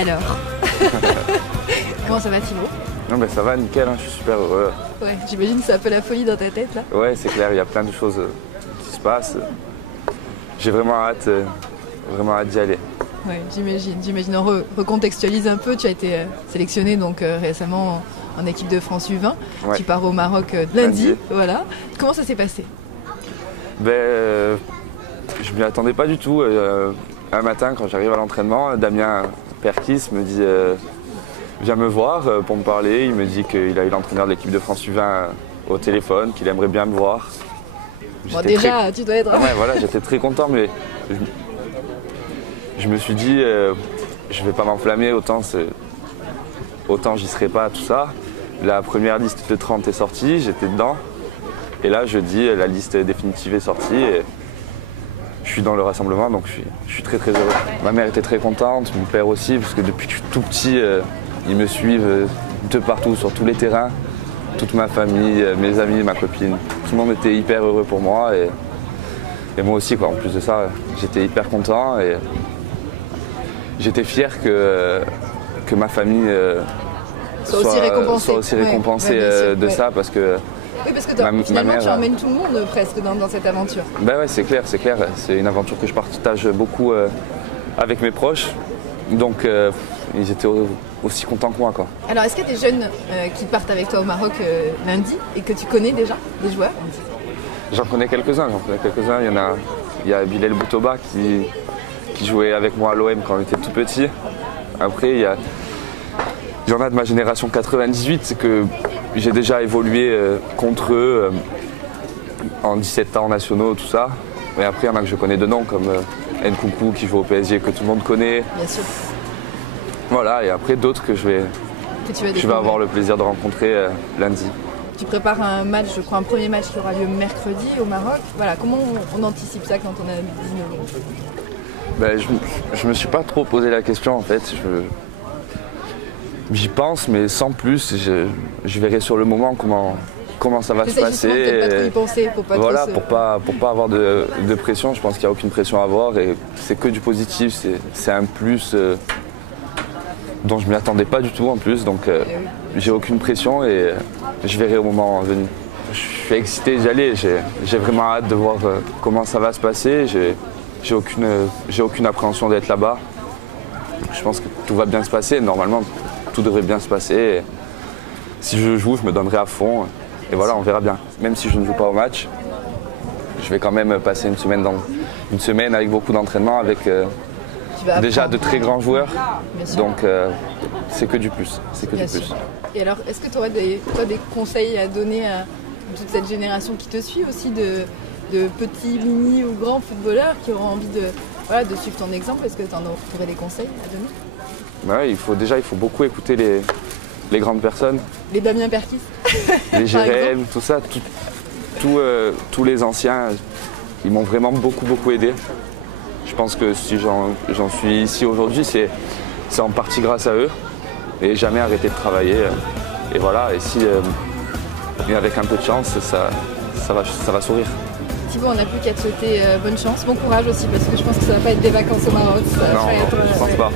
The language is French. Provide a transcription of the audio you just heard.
Alors comment ça va Thibaut? Non mais ça va nickel, hein, je suis super heureux. Ouais, j'imagine que c'est un peu la folie dans ta tête là. Ouais, c'est clair, il y a plein de choses qui se passent. J'ai vraiment hâte d'y aller. Ouais, j'imagine. On recontextualise un peu, tu as été sélectionné donc récemment en équipe de France U20. Ouais. Tu pars au Maroc lundi. Voilà. Comment ça s'est passé? Je m'y attendais pas du tout. Un matin, quand j'arrive à l'entraînement, Damien Perkis me dit viens me voir pour me parler. Il me dit qu'il a eu l'entraîneur de l'équipe de France U20 au téléphone, qu'il aimerait bien me voir. Bon, déjà, tu dois être... Ouais, voilà, j'étais très content, mais je me suis dit je vais pas m'enflammer, autant j'y serai pas, tout ça. La première liste de 30 est sortie, j'étais dedans. Et là, jeudi, la liste définitive est sortie. Et je suis dans le rassemblement, donc je suis très très heureux. Ma mère était très contente, mon père aussi, parce que depuis que je suis tout petit, ils me suivent de partout, sur tous les terrains. Toute ma famille, mes amis, ma copine, tout le monde était hyper heureux pour moi. Et moi aussi, quoi. En plus de ça, j'étais hyper content. Et j'étais fier que ma famille soit aussi récompensée de ça, parce que... Oui, parce que finalement, tu emmènes tout le monde presque dans cette aventure. Ben ouais, c'est clair. C'est une aventure que je partage beaucoup avec mes proches. Donc, ils étaient aussi contents que moi, quoi. Alors, est-ce qu'il y a des jeunes qui partent avec toi au Maroc lundi et que tu connais déjà, des joueurs? J'en connais quelques-uns. Il y a Bilal Boutoba qui jouait avec moi à l'OM quand on était tout petit. Après, il y en a de ma génération 98 que j'ai déjà évolué contre eux en 17 ans nationaux, tout ça. Mais après, il y en a que je connais de nom, comme Nkoukou qui joue au PSG, que tout le monde connaît. Bien sûr. Voilà, et après d'autres que je vais avoir le plaisir de rencontrer lundi. Tu prépares un match, je crois un premier match qui aura lieu mercredi au Maroc. Voilà, comment on anticipe ça quand on a 19 ans? Je me suis pas trop posé la question en fait. J'y pense, mais sans plus. Je verrai sur le moment comment ça va se passer. Peut-être pas trop y penser, pour pas avoir de pression. Je pense qu'il n'y a aucune pression à avoir et c'est que du positif. C'est un plus dont je ne m'y attendais pas du tout en plus. Donc j'ai aucune pression et je verrai au moment venu. Je suis excité d'y aller. J'ai vraiment hâte de voir comment ça va se passer. J'ai aucune appréhension d'être là-bas. Je pense que tout va bien se passer. Normalement, tout devrait bien se passer. Et si je joue, je me donnerai à fond. Et voilà, on verra bien. Même si je ne joue pas au match, je vais quand même passer une semaine avec beaucoup d'entraînement, avec déjà de très grands joueurs. Donc c'est que du plus. Et alors, est-ce que tu aurais des conseils à donner à toute cette génération qui te suit aussi, de petits, mini ou grands footballeurs qui auront envie de suivre ton exemple? Est-ce que tu aurais des conseils à donner? Ouais, il faut beaucoup écouter les grandes personnes. Les Damien Perkis. Les Jérém, tout ça, tous les anciens, ils m'ont vraiment beaucoup aidé. Je pense que si j'en suis ici aujourd'hui, c'est en partie grâce à eux. Et jamais arrêter de travailler. Et voilà, et avec un peu de chance, ça va sourire. Thibaut, on n'a plus qu'à te souhaiter bonne chance, bon courage aussi, parce que je pense que ça va pas être des vacances au Maroc. Non, je pense pas.